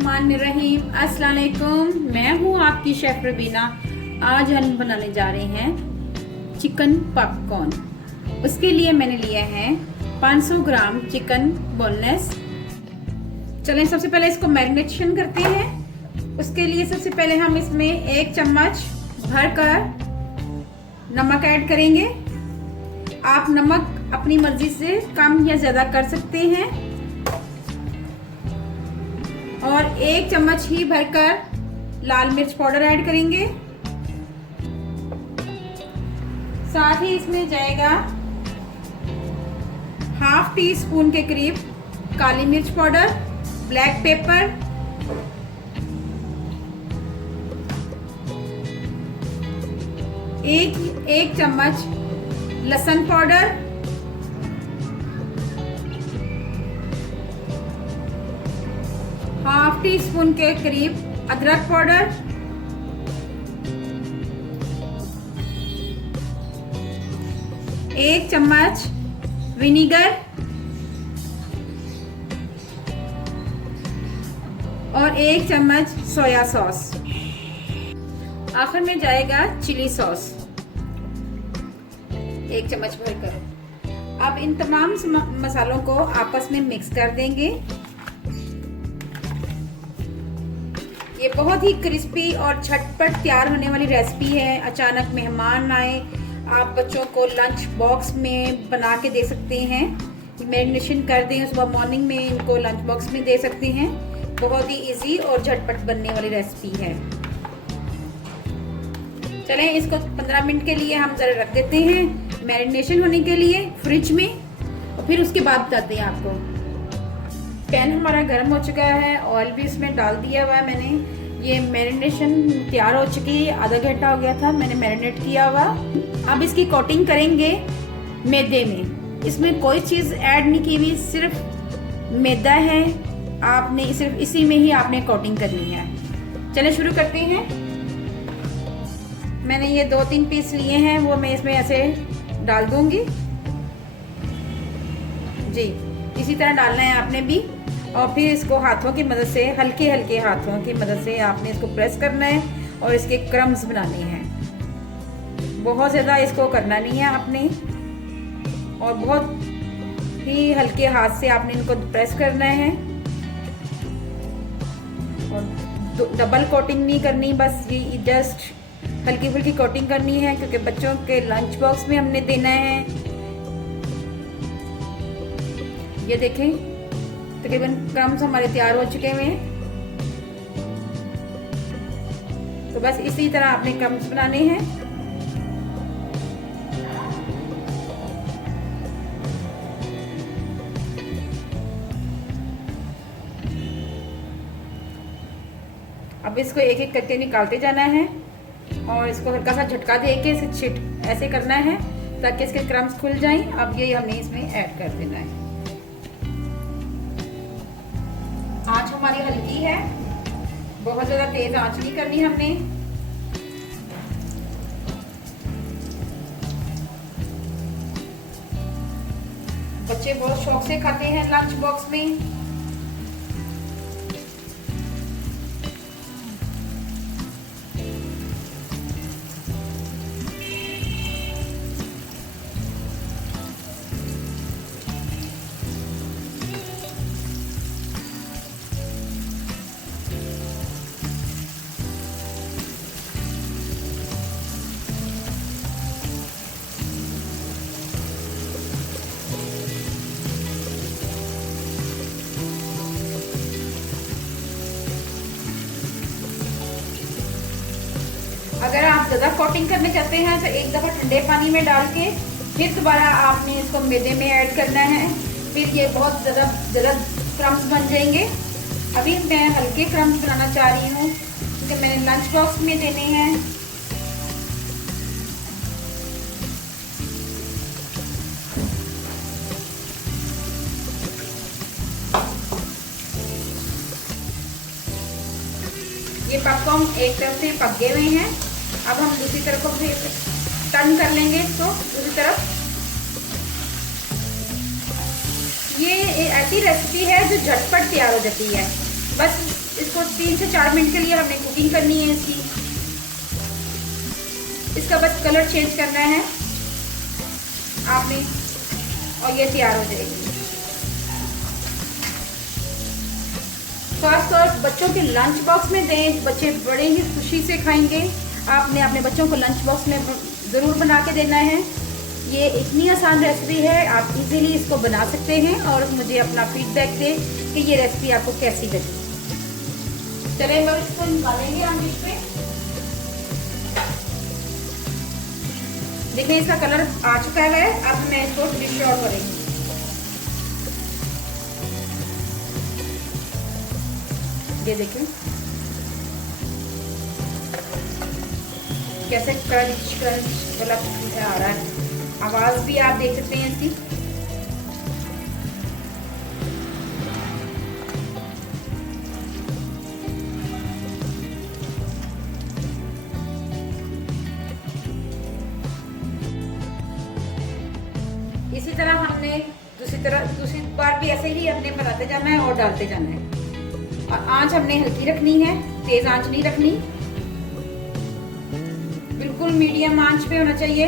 बिस्मिल्लाहिर्रहमानिर्रहीम। अस्सलाम वालेकुम। मैं हूँ आपकी शेफ रबीना। आज हम बनाने जा रहे हैं चिकन पॉपकॉर्न। उसके लिए मैंने लिया है 500 ग्राम चिकन बोनलेस। चलें सबसे पहले इसको मैरिनेशन करते हैं। उसके लिए सबसे पहले हम इसमें 1 चम्मच भरकर नमक ऐड करेंगे। आप नमक अपनी मर्जी से कम या ज्यादा कर सकते हैं और 1 चम्मच ही भरकर लाल मिर्च पाउडर ऐड करेंगे। साथ ही इसमें जाएगा ½ टी स्पून के करीब काली मिर्च पाउडर, ब्लैक पेपर, एक चम्मच लहसुन पाउडर, ½ टी स्पून के करीब अदरक पाउडर, एक चम्मच विनीगर और 1 चम्मच सोया सॉस। आखिर में जाएगा चिली सॉस 1 चम्मच भरकर। अब इन तमाम मसालों को आपस में मिक्स कर देंगे। ये बहुत ही क्रिस्पी और झटपट तैयार होने वाली रेसिपी है। अचानक मेहमान आए, आप बच्चों को लंच बॉक्स में बना के दे सकते हैं। मैरिनेशन कर दें, सुबह मॉर्निंग में इनको लंच बॉक्स में दे सकते हैं। बहुत ही इजी और झटपट बनने वाली रेसिपी है। चलें इसको 15 मिनट के लिए हम जरा रख देते हैं मैरिनेशन होने के लिए फ्रिज में, और फिर उसके बाद बताते हैं आपको। पैन हमारा गर्म हो चुका है, ऑयल भी इसमें डाल दिया हुआ है मैंने। ये मैरिनेशन तैयार हो चुकी है, आधा घंटा हो गया था मैंने मैरिनेट किया हुआ। अब इसकी कोटिंग करेंगे मैदे में। इसमें कोई चीज़ ऐड नहीं की हुई, सिर्फ मैदा है। आपने सिर्फ इसी में ही आपने कोटिंग करनी है। चलिए शुरू करते हैं। मैंने ये 2-3 पीस लिए हैं, वो मैं इसमें ऐसे डाल दूंगी जी। इसी तरह डालना है आपने भी, और फिर इसको हाथों की मदद से, हल्के हल्के हाथों की मदद से आपने इसको प्रेस करना है और इसके क्रम्स बनाने हैं। बहुत ज़्यादा इसको करना नहीं है आपने, और बहुत ही हल्के हाथ से आपने इनको प्रेस करना है। और डबल कोटिंग नहीं करनी, बस ये जस्ट हल्की फुल्की कोटिंग करनी है, क्योंकि बच्चों के लंच बॉक्स में हमने देना है। ये देखें तकरीबन क्रम्स हमारे तैयार हो चुके हुए हैं। तो बस इसी तरह आपने क्रम्स बनाने हैं। अब इसको एक एक करके निकालते जाना है और इसको हल्का सा झटका दे के ऐसे करना है ताकि इसके क्रम्स खुल जाएं। अब ये हमने इसमें ऐड कर देना है। आंच हमारी हल्की है, बहुत ज्यादा तेज आंच नहीं करनी हमने। बच्चे बहुत शौक से खाते हैं लंच बॉक्स में। अगर आप ज़्यादा कोटिंग करना चाहते हैं तो एक दफ़ा ठंडे पानी में डाल के फिर दोबारा आपने इसको मैदे में ऐड करना है। फिर ये बहुत ज़्यादा क्रम्स बन जाएंगे। अभी मैं हल्के क्रम्स बनाना चाह रही हूँ क्योंकि मैंने लंच बॉक्स में देने हैं। ये पॉपकॉर्न एक तरफ से पक गए हुए हैं। अब हम दूसरी तरफ को फिर टर्न कर लेंगे इसको दूसरी तरफ। ये ऐसी रेसिपी है जो झटपट तैयार हो जाती है। बस इसको 3 से 4 मिनट के लिए हमने कुकिंग करनी है इसकी। इसका बस कलर चेंज करना है आपने और ये तैयार हो जाएगी। खासतौर बच्चों के लंच बॉक्स में दें, बच्चे बड़े ही खुशी से खाएंगे। आपने अपने बच्चों को लंच बॉक्स में ज़रूर बना के देना है। ये इतनी आसान रेसिपी है, आप इजीली इसको बना सकते हैं और मुझे अपना फीडबैक दें कि ये रेसिपी आपको कैसी लगी। चलिए मैं इसको निकालेंगे हम डिश पे। देखिए इसका कलर आ चुका है। अब मैं इसको डिश आउट करेंगी। ये देखिए कैसे क्रंच क्रंच वाला आ रहा है, आवाज भी आप देख सकते हैं इसकी। इसी तरह हमने दूसरी बार भी ऐसे ही अपने बनाते जाना है और डालते जाना है। और आंच हमने हल्की रखनी है, तेज आंच नहीं रखनी, बिल्कुल मीडियम आंच पे होना चाहिए।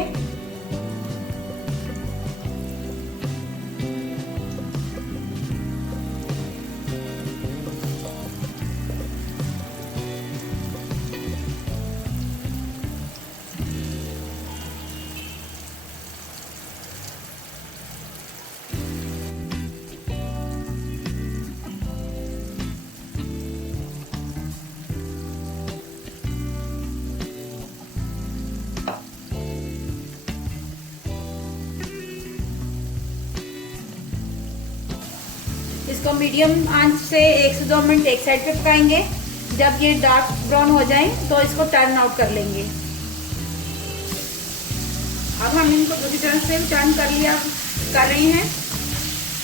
इसको मीडियम आंच से 1 से 2 मिनट एक साइड पे पकाएंगे। जब ये डार्क ब्राउन हो जाए तो इसको टर्न आउट कर लेंगे। अब हम इनको दूसरी तरफ से टर्न कर रहे हैं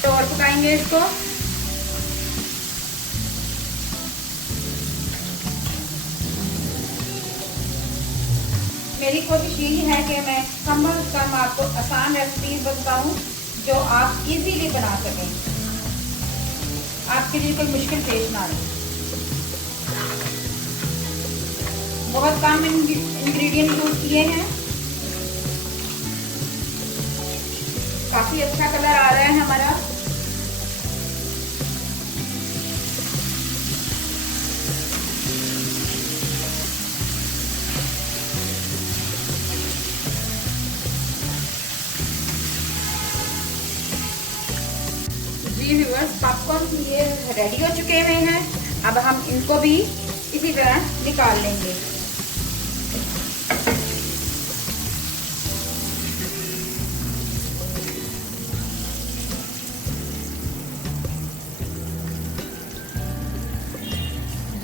तो और पकाएंगे इसको। मेरी कोशिश यही है कि मैं कम से कम आपको आसान रेसिपी बताऊं जो आप इजीली बना सकें, आपके लिए कोई मुश्किल पेश ना आए। बहुत कम इंग्रेडिएंट यूज किए हैं। काफी अच्छा कलर आ रहा है हमारा। व्यूअर्स पॉपकॉर्न ये रेडी हो चुके हुए हैं। अब हम इनको भी इसी तरह निकाल लेंगे।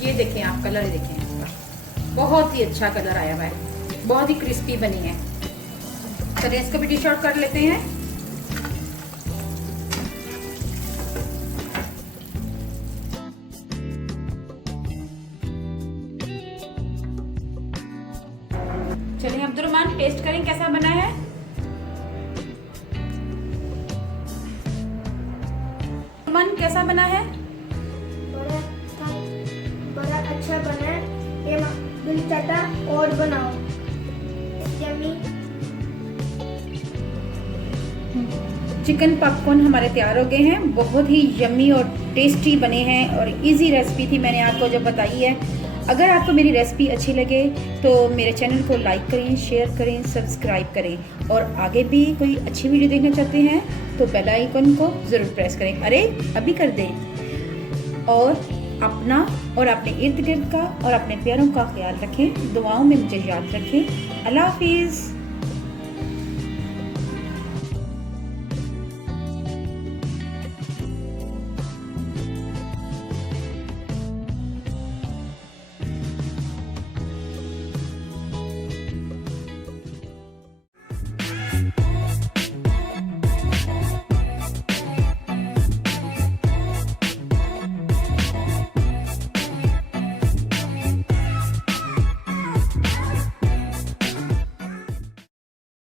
ये देखें आप, कलर देखें इसका, बहुत ही अच्छा कलर आया हुआ है, बहुत ही क्रिस्पी बनी है। चलिए इसको भी डिश आउट कर लेते हैं। चलिए अब्दुर्रहमान टेस्ट करें कैसा बना है। अब्दुर्रहमान कैसा बना है? बड़ा अच्छा बना है। ये दिल चाहता और बनाओ। यम्मी। चिकन पॉपकॉर्न हमारे तैयार हो गए हैं। बहुत ही यम्मी और टेस्टी बने हैं और इजी रेसिपी थी, मैंने आपको जो बताई है। अगर आपको मेरी रेसिपी अच्छी लगे तो मेरे चैनल को लाइक करें, शेयर करें, सब्सक्राइब करें और आगे भी कोई अच्छी वीडियो देखना चाहते हैं तो बेल आइकन को ज़रूर प्रेस करें। अरे अभी कर दें। और अपना और अपने इर्द गिर्द का और अपने प्यारों का ख्याल रखें। दुआओं में मुझे याद रखें। अल्लाह हाफिज़।